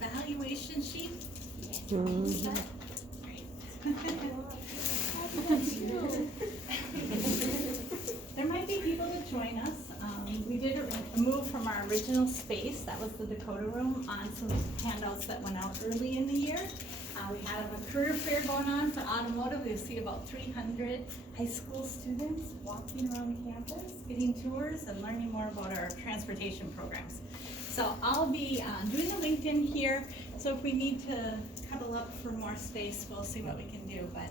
evaluation sheet. There might be people that join us. We did a move from our original space, that was the Dakota room, on some handouts that went out early in the year. We had a career fair going on for automotive. You'll see about 300 high school students walking around campus, getting tours and learning more about our transportation programs. So I'll be doing the LinkedIn here. So if we need to cuddle up for more space, we'll see what we can do. But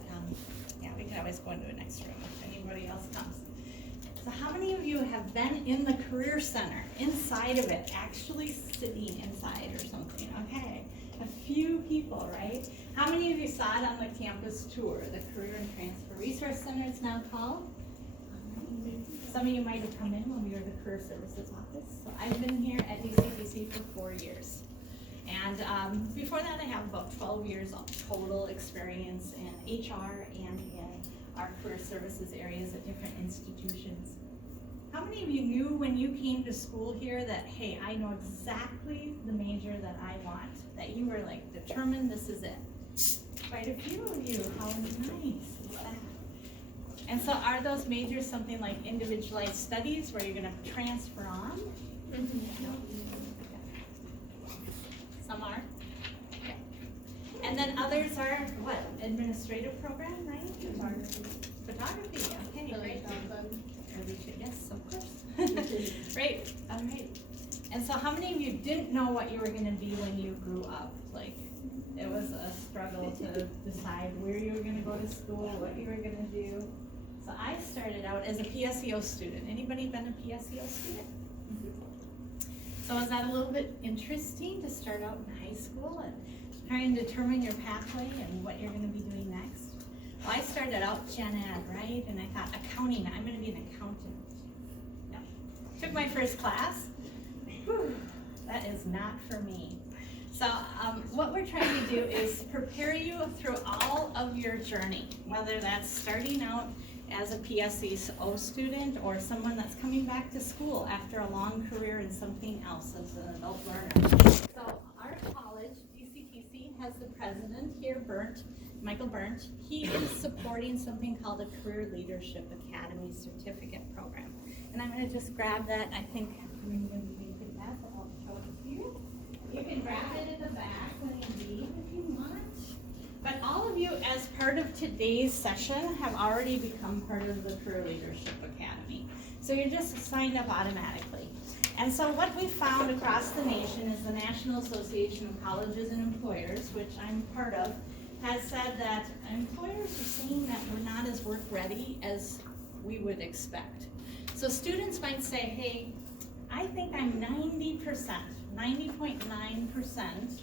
yeah, we can always go into the next room if anybody else comes. So how many of you have been in the Career Center, inside of it, actually sitting inside or something? Okay, a few people, right? How many of you saw it on the campus tour, the Career and Transfer Resource Center it's now called? Some of you might have come in when we were the Career Services Office. So I've been here at DCTC for 4 years. And before that, I have about 12 years of total experience in HR and in our career services areas at different institutions. How many of you knew when you came to school here that, hey, I know exactly the major that I want, that you were like determined this is it? Quite a few of you, how nice is that? And so are those majors something like individualized studies where you're gonna transfer on? Some are. Okay. And then others are what? Administrative program, right? Photography. Okay, great. Yes, of course. Right. All right. And so how many of you didn't know what you were going to be when you grew up? Like, it was a struggle to decide where you were going to go to school, what you were going to do. So I started out as a PSEO student. Anybody been a PSEO student? So is that a little bit interesting to start out in high school and try and determine your pathway and what you're going to be doing next? Well, I started out gen ed, right? And I thought, accounting, I'm going to be an accountant. No. Took my first class. Whew, that is not for me. So what we're trying to do is prepare you through all of your journey, whether that's starting out as a PSEO student or someone that's coming back to school after a long career in something else as an adult learner. So our college, DCTC, has the president here, Michael Burnt. He is supporting something called a Career Leadership Academy Certificate Program. And I'm going to just grab that. I think I'm going to take that, but I'll show it to you. You can grab it in the back when you leave if you want. But all of you, as part of today's session, have already become part of the Career Leadership Academy. So you're just signed up automatically. And so what we found across the nation is the National Association of Colleges and Employers, which I'm part of, has said that employers are saying that we're not as work ready as we would expect. So students might say, hey, I think I'm 90%, 90.9%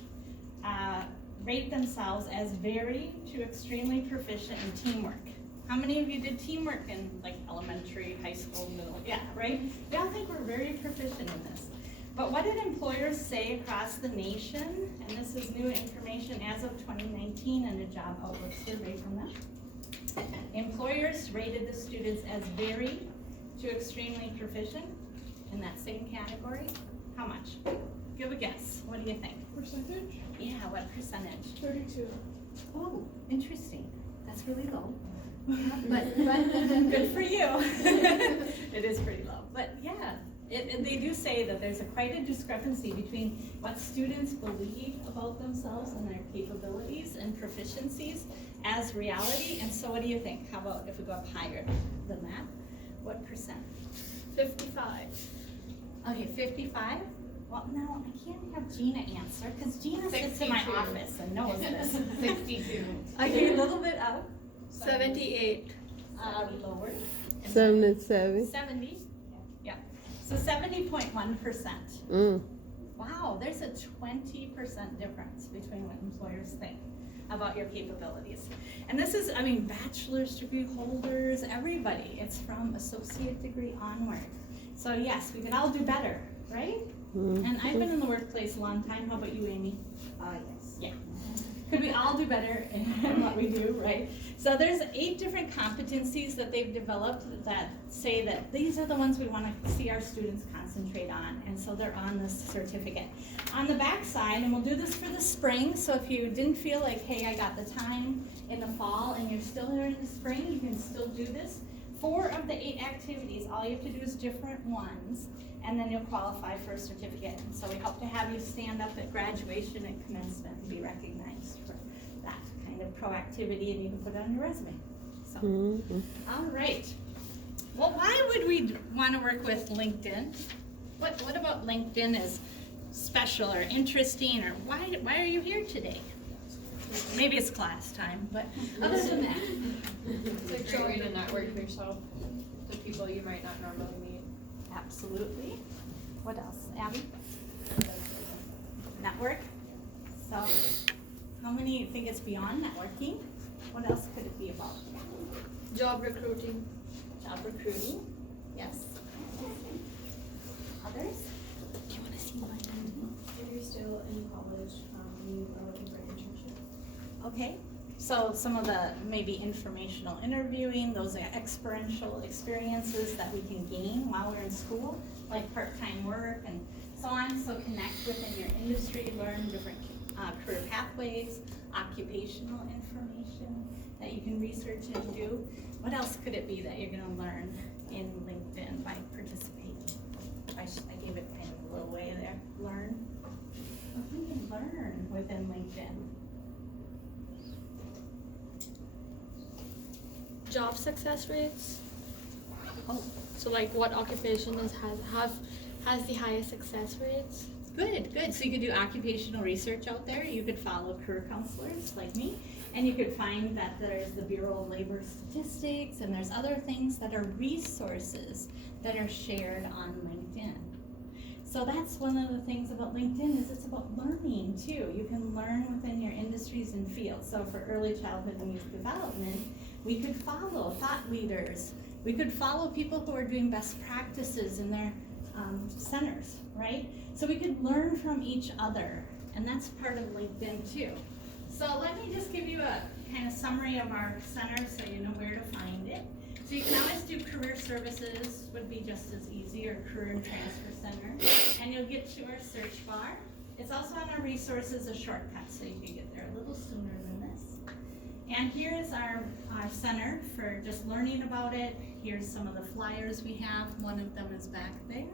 rate themselves as very to extremely proficient in teamwork. How many of you did teamwork in like elementary, high school, middle? Yeah, right? We all think we're very proficient in this. But what did employers say across the nation? And this is new information as of 2019 and a job outlook survey from them. Employers rated the students as very to extremely proficient in that same category. How much? Give a guess. What do you think? Percentage? Yeah, what percentage? 32. Oh, interesting. That's really low. but good for you. It is pretty low. But yeah, they do say that there's quite a discrepancy between what students believe about themselves and their capabilities and proficiencies as reality. And so what do you think? How about if we go up higher than that? What percent? 55. Okay, 55? Well, no, I can't have Gina answer because Gina sits in my office and knows this. 62. Okay, a little bit up. 78. Lower. 77. 70. Yeah. So 70.1%. Wow, there's a 20% difference between what employers think about your capabilities. And this is, I mean, bachelor's degree holders, everybody. It's from associate degree onward. So yes, we can all do better, right? And I've been in the workplace a long time. How about you, Amy? Yes. Yeah. Could we all do better in what we do, right? So there's 8 different competencies that they've developed that say that these are the ones we want to see our students concentrate on, and so they're on this certificate. On the back side, and we'll do this for the spring, so if you didn't feel like, hey, I got the time in the fall and you're still here in the spring, you can still do this. 4 of the 8 activities, all you have to do is different ones, and then you'll qualify for a certificate. And so we hope to have you stand up at graduation and commencement and be recognized for that kind of proactivity, and you can put it on your resume. So, all right. Well, why would we want to work with LinkedIn? What about LinkedIn is special or interesting, or why are you here today? Maybe it's class time, but other than that. It's a great way to network yourself to people you might not normally meet. Absolutely. What else, Abby? Network. So, how many think it's beyond networking? What else could it be about? Job recruiting. Job recruiting. Yes. Others? Do you want to see mine? If you're still in college, you are looking for an internship. Okay. So some of the maybe informational interviewing, those are experiential experiences that we can gain while we're in school, like part-time work and so on. So connect within your industry, learn different career pathways, occupational information that you can research and do. What else could it be that you're going to learn in LinkedIn by participating? I gave it kind of a little way there. Learn. What can you learn within LinkedIn? Job success rates. Oh, So like what occupation has the highest success rates? good, good. So you could do occupational research out there. You could follow career counselors like me, and you could find that there's the Bureau of Labor Statistics, and there's other things that are resources that are shared on LinkedIn. So that's one of the things about LinkedIn is it's about learning too. You can learn within your industries and fields. So for early childhood and youth development, we could follow thought leaders. We could follow people who are doing best practices in their centers, right? So we could learn from each other, and that's part of LinkedIn too. So let me just give you a kind of summary of our center so you know where to find it. So you can always do career services, would be just as easy, or career and transfer center, and you'll get to our search bar. It's also on our resources, a shortcut, so you can get there a little sooner than this. And here is our center for just learning about it. Here's some of the flyers we have. One of them is back there.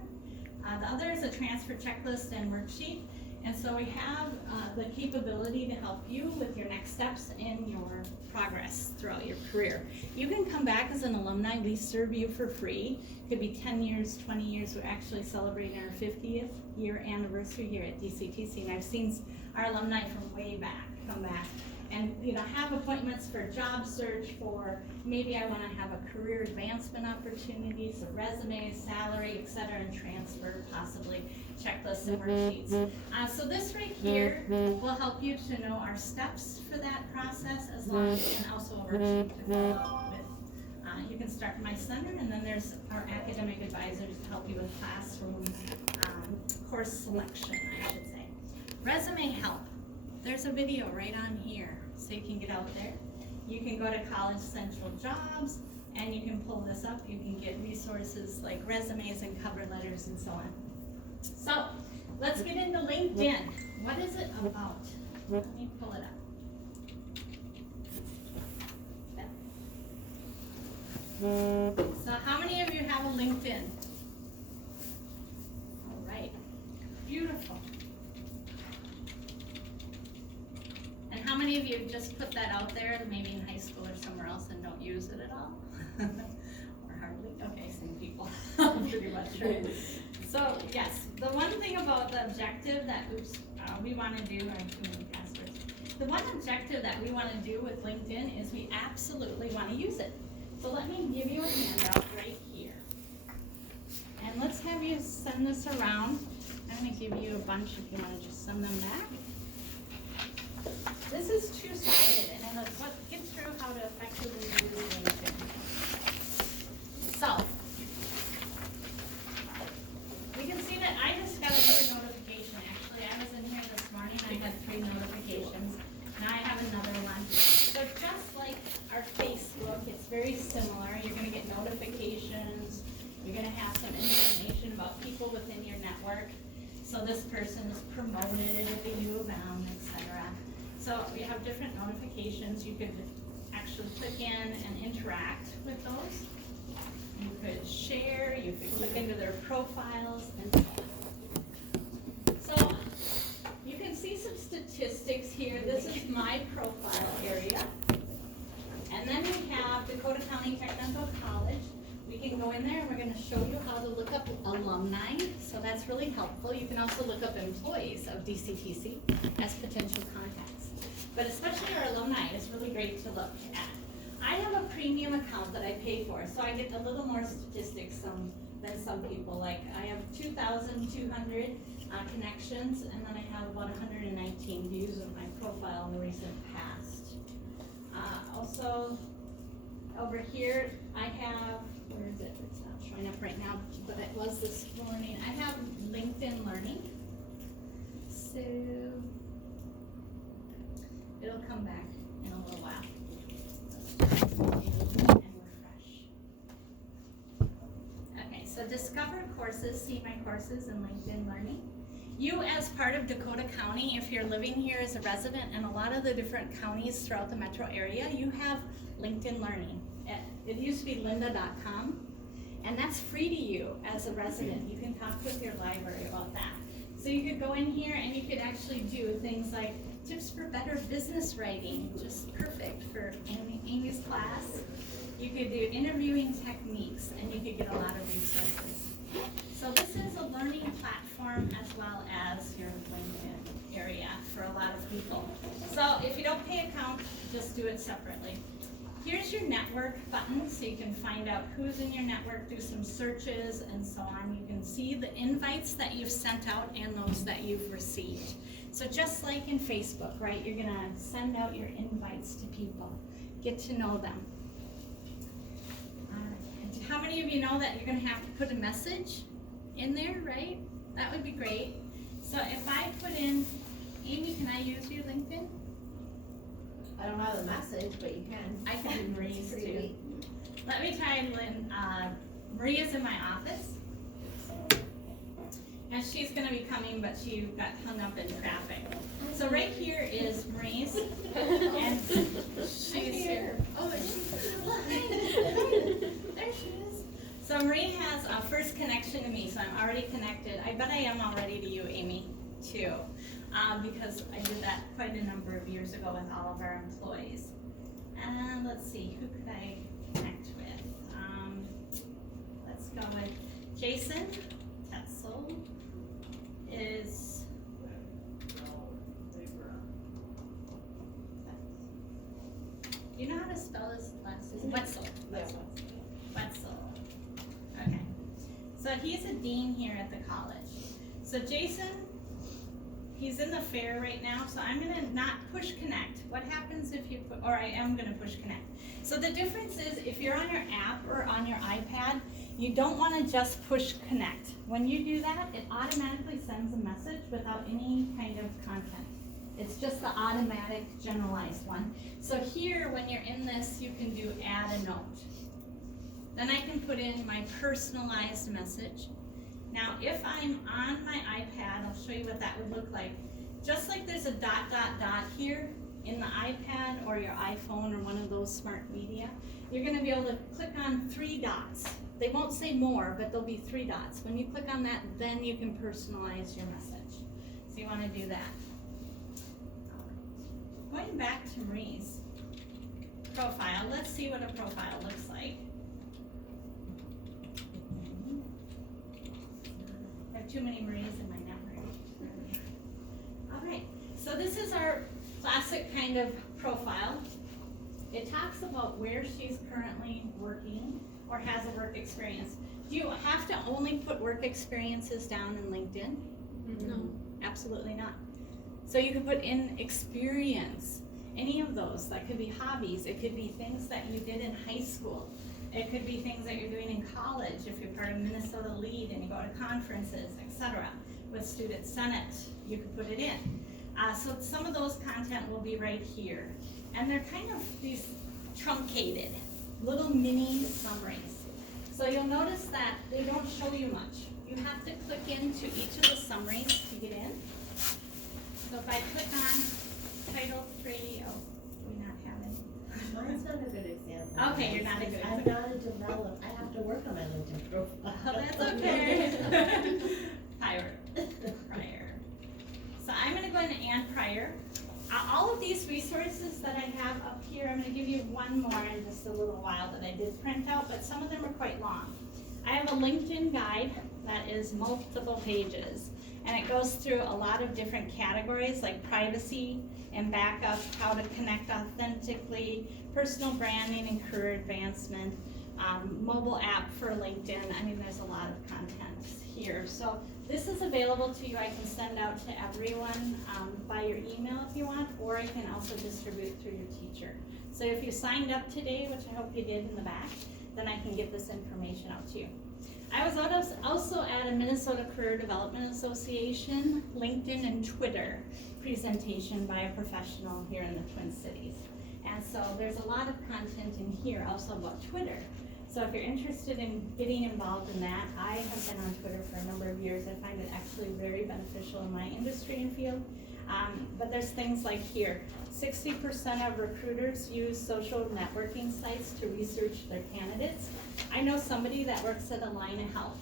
The other is a transfer checklist and worksheet. And so we have the capability to help you with your next steps in your progress throughout your career. You can come back as an alumni. We serve you for free. Could be 10 years, 20 years. We're actually celebrating our 50th year anniversary here at DCTC. And I've seen our alumni from way back come back and have appointments for job search, for maybe I want to have a career advancement opportunity, so resume, salary, etc., and transfer possibly checklists and worksheets. So this right here will help you to know our steps for that process, as long as, and also a worksheet to fill out with. You can start in my center, and then there's our academic advisors to help you with classroom course selection, I should say. Resume help. There's a video right on here, so you can get out there. You can go to College Central Jobs, and you can pull this up. You can get resources like resumes and cover letters and so on. So, let's get into LinkedIn. What is it about? Let me pull it up. So, how many of you have a LinkedIn? All right. Beautiful. And how many of you just put that out there, maybe in high school or somewhere else, and don't use it at all? Or hardly? Okay, some people. Pretty much, right? So, yes, the one thing about the objective that we want to do, I have too many passwords. The one objective that we want to do with LinkedIn is we absolutely want to use it. So let me give you a handout right here. And let's have you send this around. I'm going to give you a bunch if you want to just send them back. This is two-sided, and it's what gets through how to effectively use LinkedIn. So, you can see that I just got another notification. Actually, I was in here this morning, I had 3 notifications. Now I have very similar. You're gonna get notifications, you're gonna have some information about people within your network. So this person is promoted at the U of M, etc. So we have different notifications. You could actually click in and interact with those. You could share, you could click into their profiles, and so on. So you can see some statistics here. This is my profile area. And then we have Dakota County Technical College. We can go in there and we're going to show you how to look up alumni. So that's really helpful. You can also look up employees of DCTC as potential contacts. But especially our alumni is really great to look at. I have a premium account that I pay for, so I get a little more statistics than some people. Like I have 2,200 connections, and then I have about 119 views of my profile in the recent past. Also, over here, I have, where is it? It's not showing up right now, but it was this morning. I have LinkedIn Learning. So, it'll come back in a little while. And refresh. Okay, so discover courses, see my courses in LinkedIn Learning. You, as part of Dakota County, if you're living here as a resident in a lot of the different counties throughout the metro area, you have LinkedIn Learning. It used to be lynda.com, and that's free to you as a resident. You can talk with your library about that. So you could go in here and you could actually do things like tips for better business writing, just perfect for Amy's class. You could do interviewing techniques, and you could get a lot of resources. So this is a learning platform as well as your LinkedIn area for a lot of people. So if you don't pay account, just do it separately. Here's your network button, so you can find out who's in your network, do some searches and so on. You can see the invites that you've sent out and those that you've received. So just like in Facebook, right, you're gonna send out your invites to people, get to know them. How many of you know that you're gonna have to put a message in there, right? That would be great. So if I put in, Amy, can I use your LinkedIn? I don't have the message, but you can. I can do Marie's too. Let me try and Lynn. Maria's in my office. And she's gonna be coming, but she got hung up in traffic. So right here is Marie's, and she's here. Oh, there she is. So Marie has a first connection to me, so I'm already connected. I bet I am already to you, Amy, too, because I did that quite a number of years ago with all of our employees. And let's see, who could I connect with? Let's go with Jason Tetzel. Is do you know how to spell his last name? Wetzel. Wetzel. Okay. So he's a dean here at the college. So Jason, he's in the fair right now, so I'm gonna not push connect. What happens if you put, or I am gonna push connect. So the difference is if you're on your app or on your iPad, you don't want to just push connect. When you do that, it automatically sends a message without any kind of content. It's just the automatic generalized one. So here, when you're in this, you can do add a note. Then I can put in my personalized message. Now, if I'm on my iPad, I'll show you what that would look like. Just like there's a ... here in the iPad or your iPhone or one of those smart media, you're going to be able to click on 3 dots. They won't say more, but there'll be 3 dots. When you click on that, then you can personalize your message. So you want to do that. Going back to Marie's profile, let's see what a profile looks like. I have too many Maries in my network. All right, so this is our classic kind of profile. It talks about where she's currently working or has a work experience. Do you have to only put work experiences down in LinkedIn? No. Absolutely not. So you could put in experience, any of those. That could be hobbies. It could be things that you did in high school. It could be things that you're doing in college if you're part of Minnesota Lead and you go to conferences, etc. With Student Senate, you could put it in. So some of those content will be right here. And they're kind of these truncated. little mini summaries. So you'll notice that they don't show you much. You have to click into each of the summaries to get in. So if I click on Title 3, oh, do we not have any? Mine's not a good example. Okay, you're not a good I've got to develop, I have to work on my LinkedIn profile. Oh, that's okay. Prior. So I'm gonna go ahead and add prior. All of these resources that I have up here, I'm gonna give you one more in just a little while that I did print out, but some of them are quite long. I have a LinkedIn guide that is multiple pages, and it goes through a lot of different categories like privacy and backup, how to connect authentically, personal branding and career advancement, mobile app for LinkedIn. I mean, there's a lot of content here. So this is available to you. I can send out to everyone by your email if you want, or I can also distribute through your teacher. So if you signed up today, which I hope you did in the back, then I can get this information out to you. I was also at a Minnesota Career Development Association, LinkedIn and Twitter presentation by a professional here in the Twin Cities. And so there's a lot of content in here also about Twitter. So if you're interested in getting involved in that, I have been on Twitter for a number of years. I find it actually very beneficial in my industry and field. But there's things like here, 60% of recruiters use social networking sites to research their candidates. I know somebody that works at Alina Health.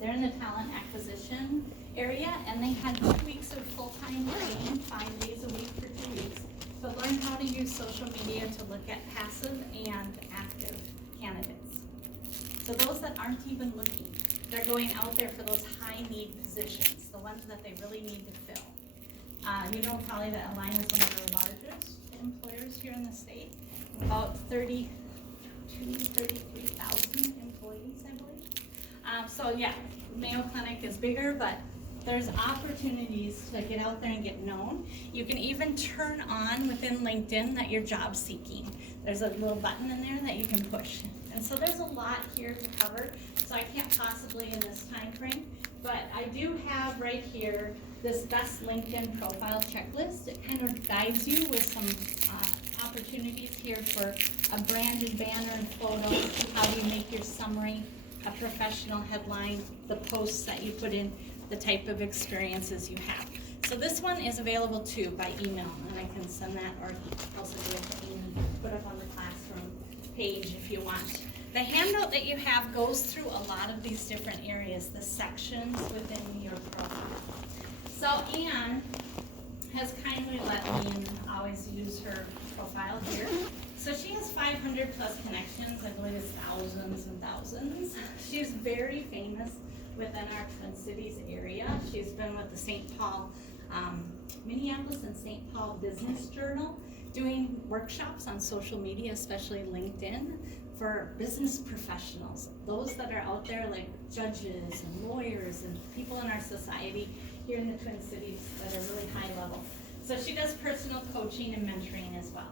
They're in the talent acquisition area, and they had 2 weeks of full-time training, 5 days a week for 2 weeks, to learn how to use social media to look at passive and active candidates. So those that aren't even looking, they're going out there for those high-need positions, the ones that they really need to fill. You know probably that Alina is one of the largest employers here in the state, about 33,000 employees, I believe. So yeah, Mayo Clinic is bigger, but there's opportunities to get out there and get known. You can even turn on within LinkedIn that you're job seeking. There's a little button in there that you can push. And so there's a lot here to cover, so I can't possibly in this time frame, but I do have right here this best LinkedIn profile checklist. It kind of guides you with some opportunities here for a branded banner and photos, how you make your summary, a professional headline, the posts that you put in, the type of experiences you have. So this one is available too by email, and I can send that, or also do it and put up on the classroom page if you want. The handout that you have goes through a lot of these different areas, the sections within your profile. So Anne has kindly let me always use her profile here. So she has 500 plus connections. I believe it's thousands and thousands. She's very famous within our Twin Cities area. She's been with the St. Paul, Minneapolis and St. Paul Business Journal, doing workshops on social media, especially LinkedIn, for business professionals, those that are out there like judges and lawyers and people in our society here in the Twin Cities that are really high level. So she does personal coaching and mentoring as well.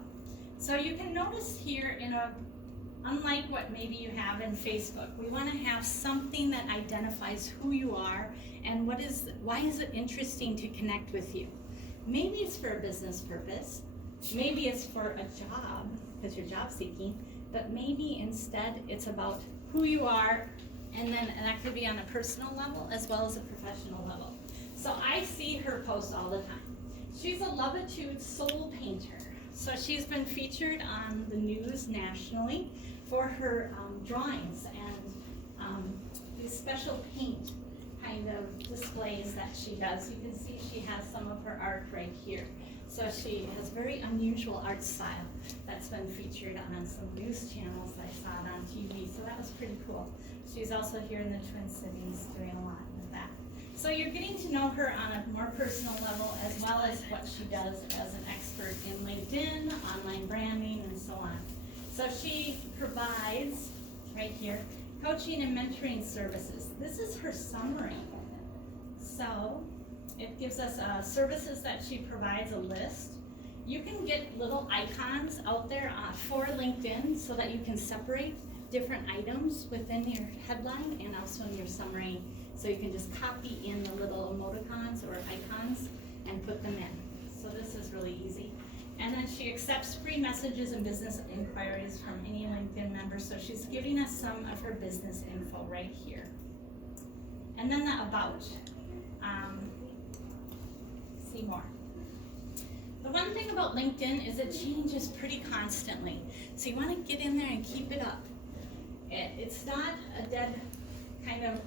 So you can notice here unlike what maybe you have in Facebook, we want to have something that identifies who you are and why is it interesting to connect with you. Maybe it's for a business purpose, maybe it's for a job because you're job seeking, but maybe instead it's about who you are, and that could be on a personal level as well as a professional level. So I see her post all the time. She's a Love-itude soul painter. So she's been featured on the news nationally for her drawings and these special paint kind of displays that she does. You can see she has some of her art right here. So she has very unusual art style that's been featured on some news channels. I saw it on TV, so that was pretty cool. She's also here in the Twin Cities doing a lot with that. So you're getting to know her on a more personal level, as well as what she does as an expert in LinkedIn, online branding, and so on. So she provides, right here, coaching and mentoring services. This is her summary. So it gives us services that she provides, a list. You can get little icons out there for LinkedIn so that you can separate different items within your headline and also in your summary. So you can just copy in the little emoticons or icons and put them in. So this is really easy. And then she accepts free messages and business inquiries from any LinkedIn giving us some of her business info right here. And then the about. See more. The one thing about LinkedIn is it changes pretty constantly. So you want to get in there and keep it up. It's not a dead kind of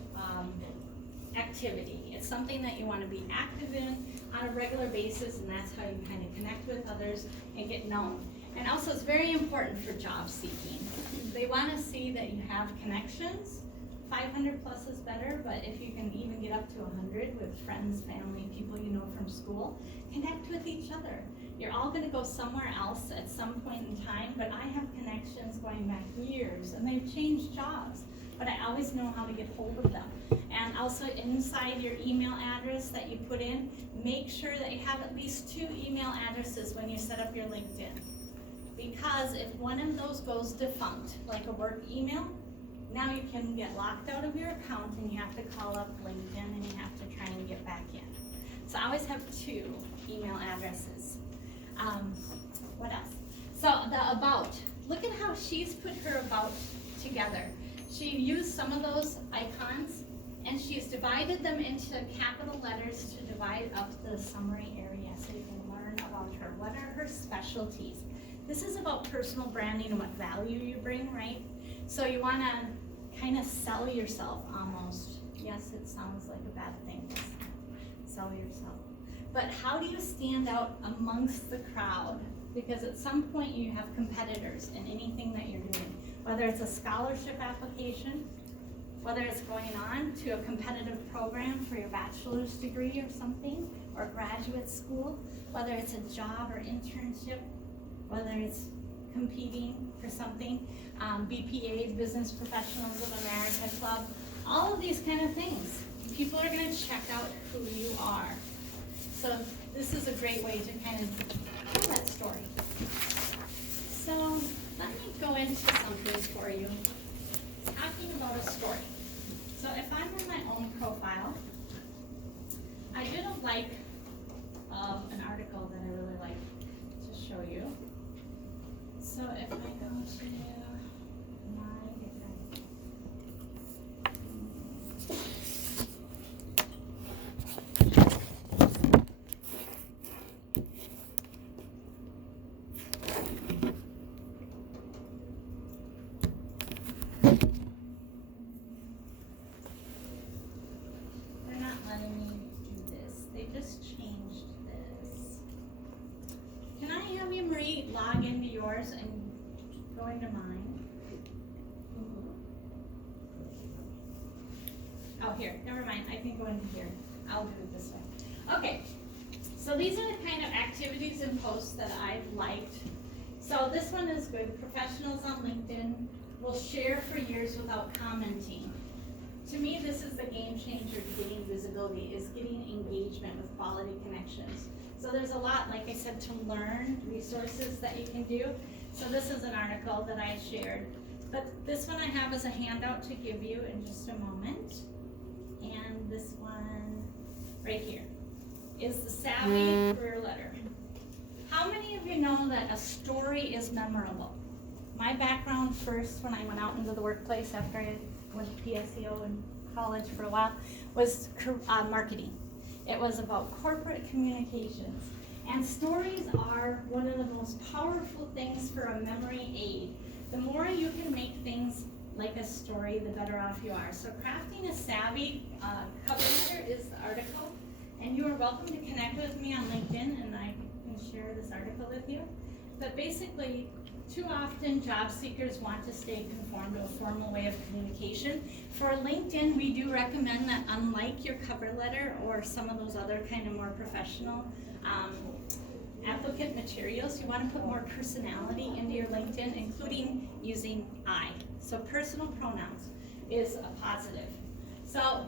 activity. It's something that you want to be active in on a regular basis, and that's how you kind of connect with others and get known. And also it's very important for job seeking. They want to see that you have connections. 500 plus is better, but if you can even get up to 100 with friends, family, people you know from school, connect with each other. You're all going to go somewhere else at some point in time, but I have connections going back years, and they've changed jobs, but I always know how to get hold of them. And also inside your email address that you put in, make sure that you have at least 2 email addresses when you set up your LinkedIn. Because if one of those goes defunct, like a work email, now you can get locked out of your account and you have to call up LinkedIn and you have to try and get back in. So I always have 2 email addresses. What else? So the about. Look at how she's put her about together. She used some of those icons and she's divided them into capital letters to divide up the summary area so you can learn about her. What are her specialties? This is about personal branding and what value you bring, right? So you want to kind of sell yourself almost. Yes, it sounds like a bad thing, doesn't it? Sell yourself. But how do you stand out amongst the crowd? Because at some point you have competitors in anything that you're doing. Whether it's a scholarship application, whether it's going on to a competitive program for your bachelor's degree or something, or graduate school, whether it's a job or internship, whether it's competing for something, BPA, Business Professionals of America Club, all of these kind of things. People are going to check out who you are. So this is a great way to kind of tell that story. So let me go into something for you, talking about a story. So if I'm in my own profile, I did a like of an article that I really like to show you. So if I go to my they're not letting me do this. They just changed this. Can I have you, Marie, log into yours and go into mine? Oh, here, never mind, I can go into here. I'll do it this way. Okay, so these are the kind of activities and posts that I've liked. So this one is good. Professionals on LinkedIn will share for years without commenting. To me, this is the game changer to getting visibility, is getting engagement with quality connections. So there's a lot, like I said, to learn, resources that you can do. So this is an article that I shared. But this one I have as a handout to give you in just a moment. And this one right here is the Savvy Career Letter. How many of you know that a story is memorable? My background first, when I went out into the workplace after I went to PSEO in college for a while, was marketing. It was about corporate communications. And stories are one of the most powerful things for a memory aid. The more you can make things like a story, the better off you are. So crafting a savvy cover letter is the article. And you are welcome to connect with me on LinkedIn and I can share this article with you. But basically, too often job seekers want to stay conformed to a formal way of communication. For LinkedIn, we do recommend that unlike your cover letter or some of those other kind of more professional applicant materials, you want to put more personality into your LinkedIn, including using I. So personal pronouns is a positive. So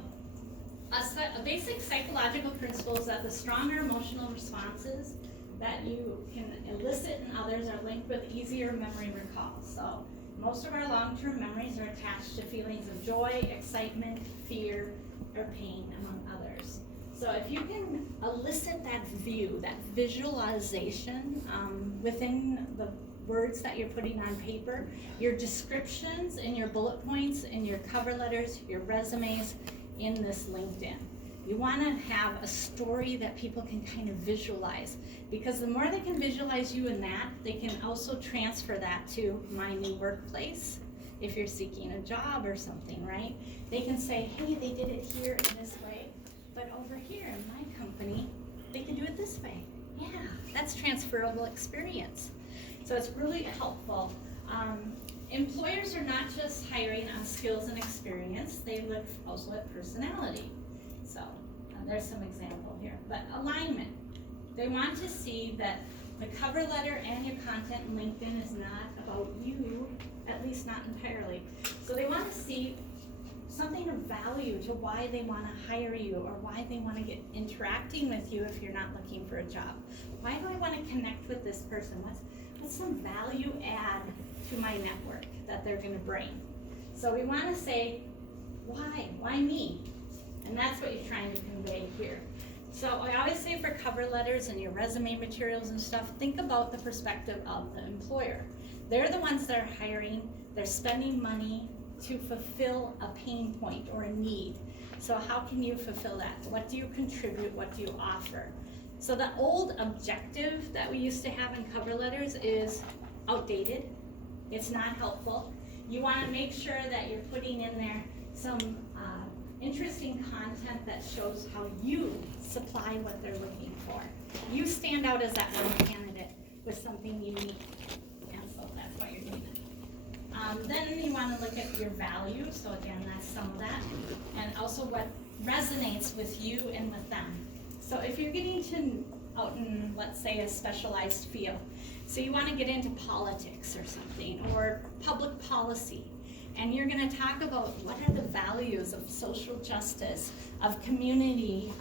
a basic psychological principle is that the stronger emotional responses that you can elicit in others are linked with easier memory recall. So most of our long-term memories are attached to feelings of joy, excitement, fear, or pain, among others. So if you can elicit that view, that visualization within the words that you're putting on paper, your descriptions and your bullet points and your cover letters, your resumes in this LinkedIn. You want to have a story that people can kind of visualize, because the more they can visualize you in that, they can also transfer that to my new workplace. If you're seeking a job or something, right? They can say, hey, they did it here in this way, but over here in my company, they can do it this way. Yeah, that's transferable experience. So it's really helpful. Employers are not just hiring on skills and experience, they look also at personality. So there's some example here, but alignment. They want to see that the cover letter and your content in LinkedIn is not about you, at least not entirely. So they want to see something of value to why they want to hire you, or why they want to get interacting with you if you're not looking for a job. Why do I want to connect with this person? What's some value add to my network that they're going to bring? So we want to say, why me? And that's what you're trying to convey here. So I always say for cover letters and your resume materials and stuff, think about the perspective of the employer. They're the ones that are hiring, they're spending money to fulfill a pain point or a need. So how can you fulfill that? What do you contribute? What do you offer? So the old objective that we used to have in cover letters is outdated. It's not helpful. You want to make sure that you're putting in there some interesting content that shows how you supply what they're looking for. You stand out as that one candidate with something unique. And so that's why you're doing it. Then you want to look at your values. So again, that's some of that. And also what resonates with you and with them. So if you're getting to out in, let's say, a specialized field, so you want to get into politics or something, or public policy, and you're going to talk about what are the values of social justice, of community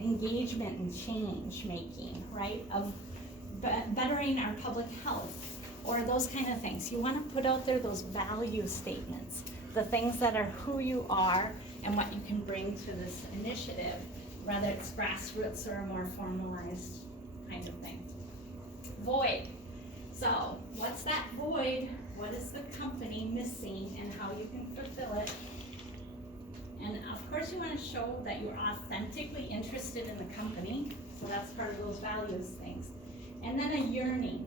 engagement and change making, right? Of bettering our public health, or those kind of things. You want to put out there those value statements, the things that are who you are and what you can bring to this initiative, whether it's grassroots or a more formalized kind of thing. Void. So what's that void? What is the company missing and how you can fulfill it? And of course you want to show that you're authentically interested in the company. So that's part of those values things. And then a yearning.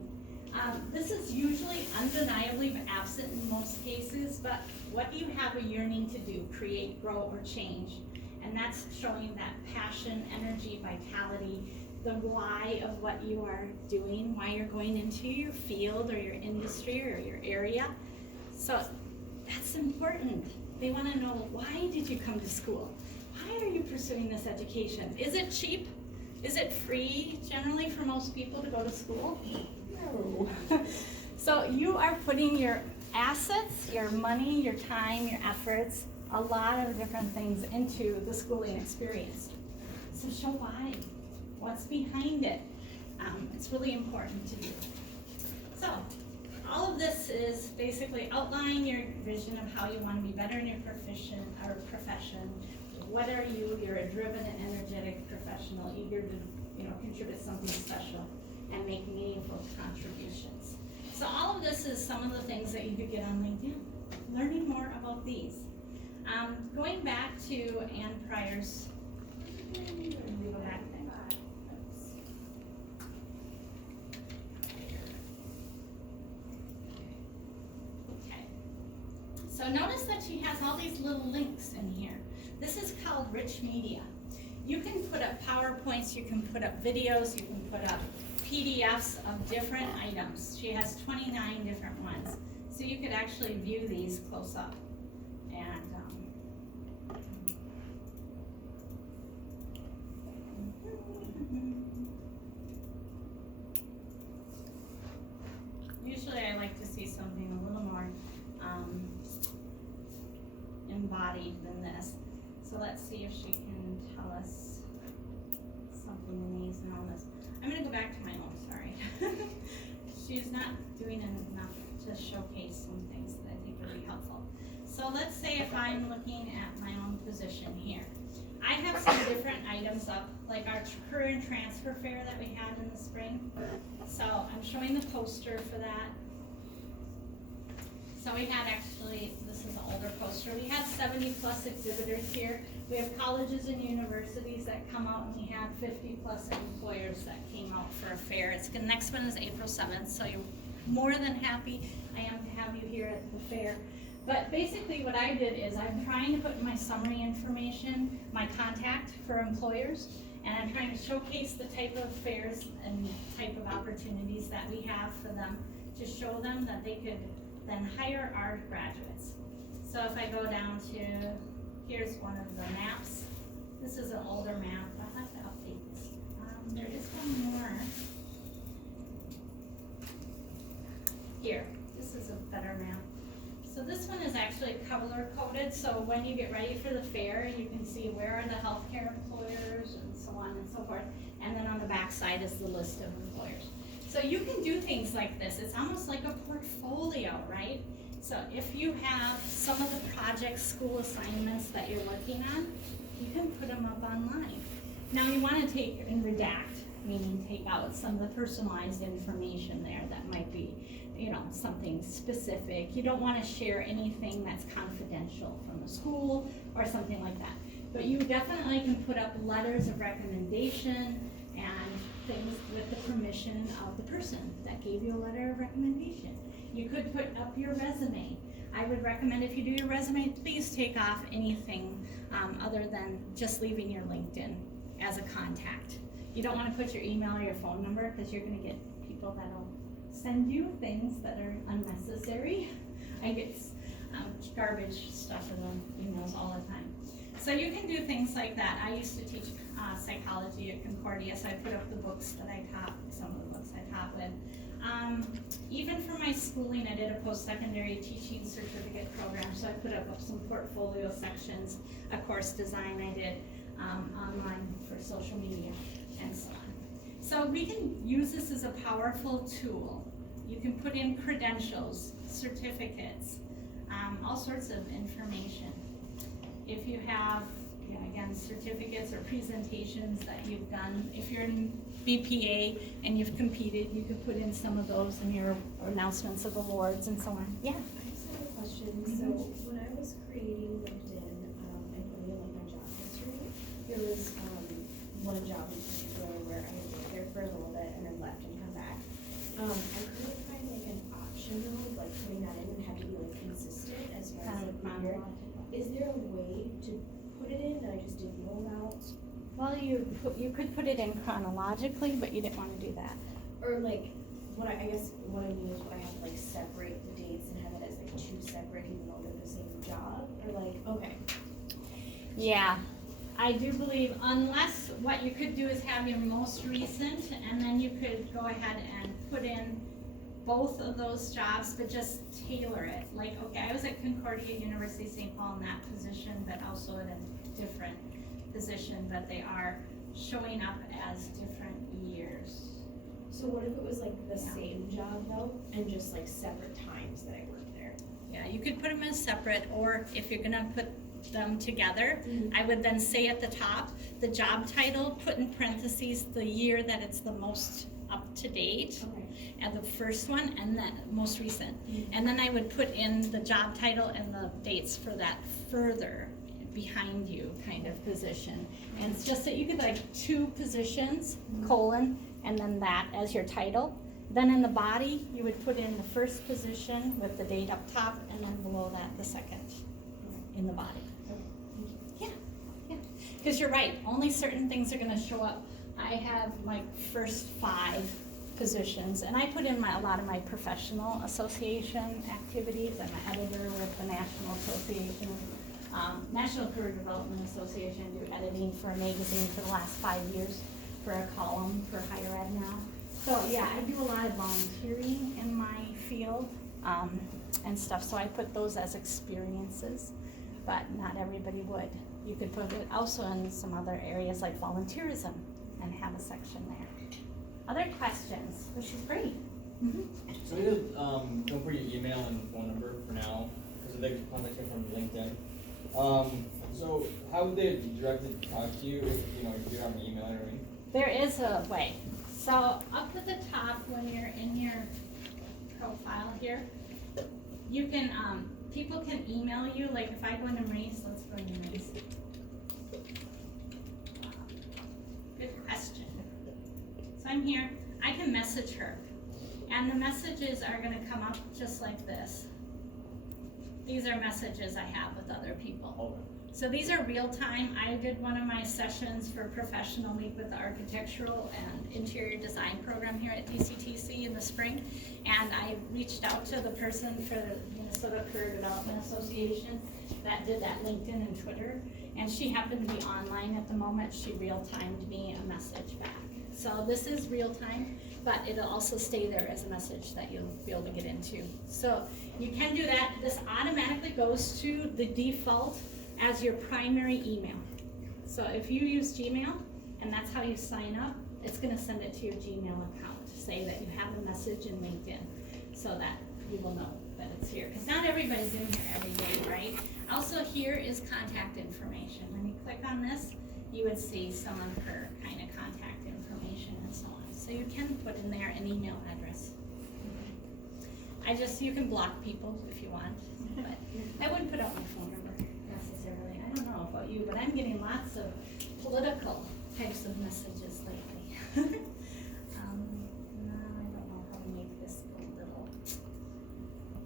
This is usually undeniably absent in most cases, but what do you have a yearning to do? Create, grow, or change? And that's showing that passion, energy, vitality, the why of what you are doing, why you're going into your field or your industry or your area. So that's important. They want to know, why did you come to school? Why are you pursuing this education? Is it cheap? Is it free generally for most people to go to school? No. So you are putting your assets, your money, your time, your efforts, a lot of different things into the schooling experience. So show why. What's behind it? It's really important to do. So all of this is basically outline your vision of how you want to be better in your profession. What are you? You're a driven and energetic professional, eager to contribute something special and make meaningful contributions. So all of this is some of the things that you could get on LinkedIn. Learning more about these. Going back to Ann Pryor's, let me go back there. Okay. So notice that she has all these little links in here. This is called rich media. You can put up PowerPoints, you can put up videos, you can put up PDFs of different items. She has 29 different ones. So you could actually view these close up. And usually I like to see something a little more embodied than this. So let's see if she can tell us something in these and all this. I'm going to go back to my own, sorry. She's not doing enough to showcase some things that I think are really helpful. So let's say if I'm looking at my own position here. I have some different items up, like our career and transfer fair that we had in the spring. So I'm showing the poster for that. So we had actually, this is an older poster, we had 70+ exhibitors here. We have colleges and universities that come out, and we have 50+ employers that came out for a fair. The next one is April 7th, so you're more than happy I am to have you here at the fair. But basically what I did is I'm trying to put in my summary information, my contact for employers, and I'm trying to showcase the type of fairs and type of opportunities that we have for them to show them that they could then hire our graduates. So if I go down to, here's one of the maps. This is an older map. I'll have to update this. There is one more. Here, this is a better map. So this one is actually color coded, so when you get ready for the fair, you can see where are the healthcare employers and so on and so forth. And then on the back side is the list of employers. So you can do things like this. It's almost like a portfolio, right? So if you have some of the project school assignments that you're working on, you can put them up online. Now you want to take and redact, meaning take out some of the personalized information there that might be, you know, something specific. You don't want to share anything that's confidential from the school or something like that. But you definitely can put up letters of recommendation and things with the permission of the person that gave you a letter of recommendation. You could put up your resume. I would recommend if you do your resume, please take off anything other than just leaving your LinkedIn as a contact. You don't want to put your email or your phone number because you're going to get people that'll send you things that are unnecessary. I get garbage stuff in the emails all the time. So you can do things like that. I used to teach psychology at Concordia, so I put up the books that I taught, some of the books I taught with. Even for my schooling, I did a post-secondary teaching certificate program, so I put up some portfolio sections, a course design I did online for social media and so on. So we can use this as a powerful tool. You can put in credentials, certificates, all sorts of information. If you have, again, certificates or presentations that you've done, if you're in BPA and you've competed, you could put in some of those in your announcements of awards and so on. Yeah. I just have a question. So when I was creating LinkedIn and putting in like my job history, there was one job in particular where I had worked there for a little bit and then left and come back. I couldn't find like an option though, like putting that in and had to be like consistent as far as like the year. Is there a way to put it in that I just didn't know about? Well, you could put it in chronologically, but you didn't want to do that. Or like, I guess what I mean is would I have to like separate the dates and have it as like two separate even though they're the same job? Or like, okay. Yeah, I do believe, unless what you could do is have your most recent, and then you could go ahead and put in both of those jobs, but just tailor it. Like, okay, I was at Concordia University St. Paul in that position, but also in a different position, but they are showing up as different years. So what if it was like the same job though, and just like separate times that I worked there? Yeah, you could put them as separate, or if you're gonna put them together, I would then say at the top, the job title, put in parentheses the year that it's the most up to date. Okay. And the first one, and then most recent. And then I would put in the job title and the dates for that further behind you kind of position. And it's just that you could like two positions, colon, and then that as your title. Then in the body, you would put in the first position with the date up top, and then below that, the second in the body. Yeah, yeah. Because you're right, only certain things are gonna show up. I have my first 5 positions, and I put in a lot of my professional association activities. I'm an editor with the National Association, National Career Development Association. I do editing for a magazine for the last 5 years for a column for higher ed now. So yeah, I do a lot of volunteering in my field and stuff, so I put those as experiences, but not everybody would. You could put it also in some other areas like volunteerism and have a section there. Other questions, which is great. So we just don't put your email and phone number for now, because they contact you from LinkedIn. So how would they directly talk to you if you have an email or anything? There is a way. So up at the top when you're in your profile here, you can, people can email you, like if I go into Marie's, let's go into Marie's. Good question. So I'm here, I can message her, and the messages are gonna come up just like this. These are messages I have with other people. Okay. So these are real time. I did one of my sessions for Professional Week with the Architectural and Interior Design program here at DCTC in the spring. And I reached out to the person for the Minnesota Career Development Association that did that LinkedIn and Twitter. And she happened to be online at the moment. She real-timed me a message back. So this is real time, but it'll also stay there as a message that you'll be able to get into. So you can do that. This automatically goes to the default as your primary email. So if you use Gmail and that's how you sign up, it's gonna send it to your Gmail account to say that you have a message in LinkedIn so that you will know that it's here. Because not everybody's in here every day, right? Also here is contact information. When you click on this, you would see some of her kind of contact information and so on. So you can put in there an email address. You can block people if you want, but I wouldn't put out my phone number necessarily. I don't know about you, but I'm getting lots of political types of messages lately. No, I don't know how to make this go little.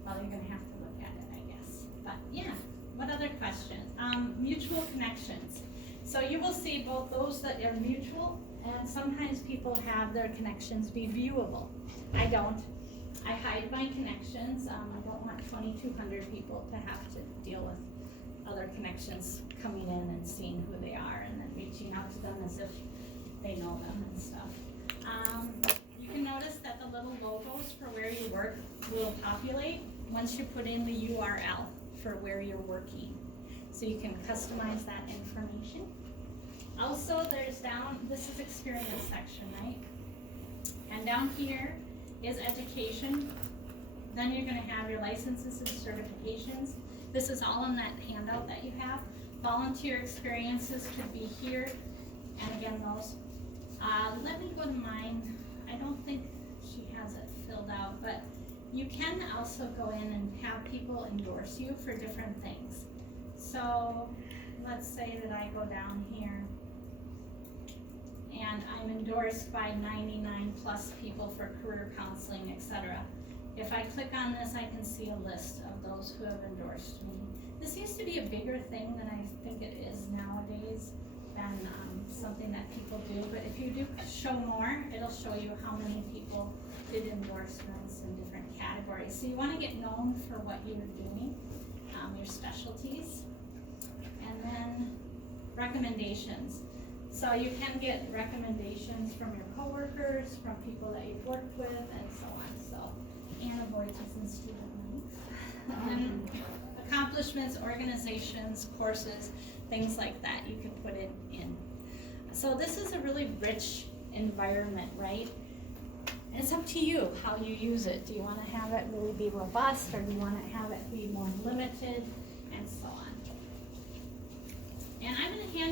Well, you're gonna have to look at it, I guess. But yeah, what other questions? Mutual connections. So you will see both those that are mutual, and sometimes people have their connections be viewable. I don't. I hide my connections. I don't want 2,200 people to have to deal with other connections coming in and seeing who they are and then reaching out to them as if they know them and stuff. You can notice that the little logos for where you work will populate once you put in the URL for where you're working. So you can customize that information. Also, there's this is experience section, right? And down here is education. Then you're gonna have your licenses and certifications. This is all in that handout that you have. Volunteer experiences could be here, and again, those. Let me go to mine. I don't think she has it filled out, but you can also go in and have people endorse you for different things. So let's say that I go down here and I'm endorsed by 99 plus people for career counseling, etc. If I click on this, I can see a list of those who have endorsed me. This used to be a bigger thing than I think it is nowadays, than something that people do. But if you do show more, it'll show you how many people did endorsements in different categories. So you want to get known for what you're doing, your specialties, and then recommendations. So you can get recommendations from your coworkers, from people that you've worked with, and so on. So Anna Voigt is in student life. And accomplishments, organizations, courses, things like that, you can put it in. So this is a really rich environment, right? And it's up to you how you use it. Do you want to have it really be robust, or do you want to have it be more limited, and so on. And I'm going to hand